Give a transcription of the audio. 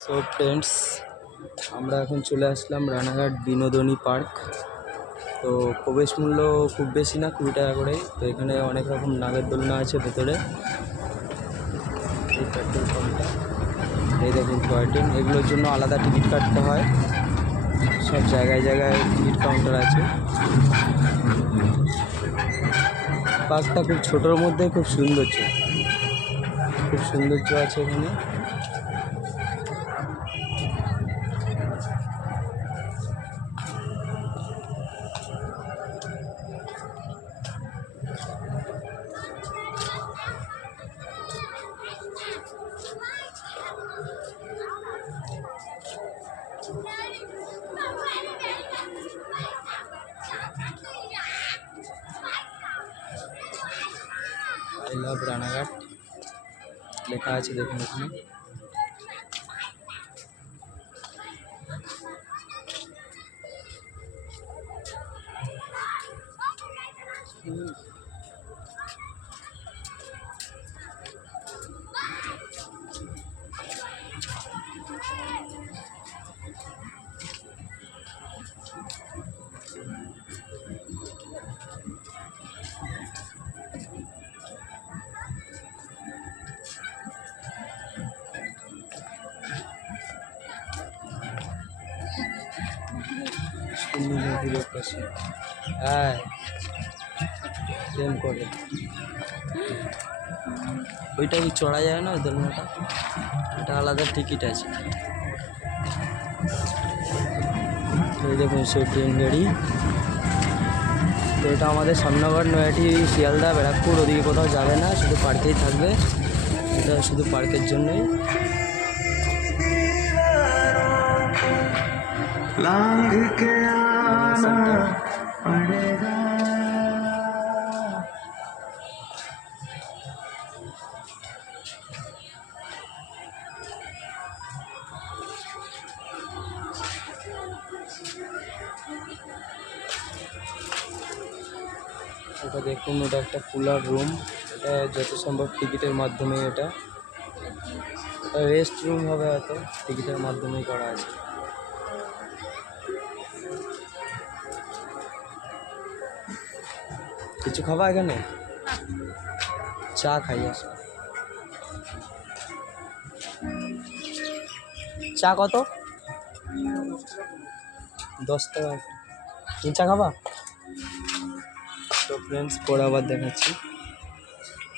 So friends আমরা এখন চলে আসলাম রানাঘাট বিনোদনী পার্ক। তো প্রবেশ মূল্য খুব বেশি না, কুড়ি টাকা করে। তো এখানে অনেক রকম নাগের দোলনা আছে ভেতরে। পেট্রোল পাম্পটা। এই দেখুন টয় ট্রেন এগুলোর জন্য আলাদা টিকিট কাটতে হয়। সব জায়গায় জায়গায় টিকিট কাউন্টার আছে। পার্কটা খুব ছোটোর মধ্যে খুব সৌন্দর্য খুব সৌন্দর্য আছে এখানে। আই লাভ রানাঘাট লেখা আছে দেখুন এখানে সুন্দর নদীর পাশে। হ্যাঁ প্রেম করে। ওইটা কি চড়া যায় না ওই দোলনাটা এটা আলাদা টিকিট আছে। এই দেখুন সেই ট্রেন গাড়ি। তো এটা আমাদের সামনাগড় নয়াটি, শিয়ালদা, ব্যারাকপুর, ওদিকে কোথাও যাবে না, শুধু পার্কেই থাকবে। এটা শুধু পার্কের জন্যই। लांग के आना पड़ेगा এটা দেখুন ওটা একটা কুলার রুম এটা যত সম্ভব টিকিটের মাধ্যমে এটা এটা রেস্ট রুম হবে হয়তো টিকিটের মাধ্যমেই করা আছে কিছু খাবা এখানে? চা খাই আস চা কত? দশ টাকা। চা খাবা? তো ফ্রেন্ডস পরে আবার দেখাচ্ছি।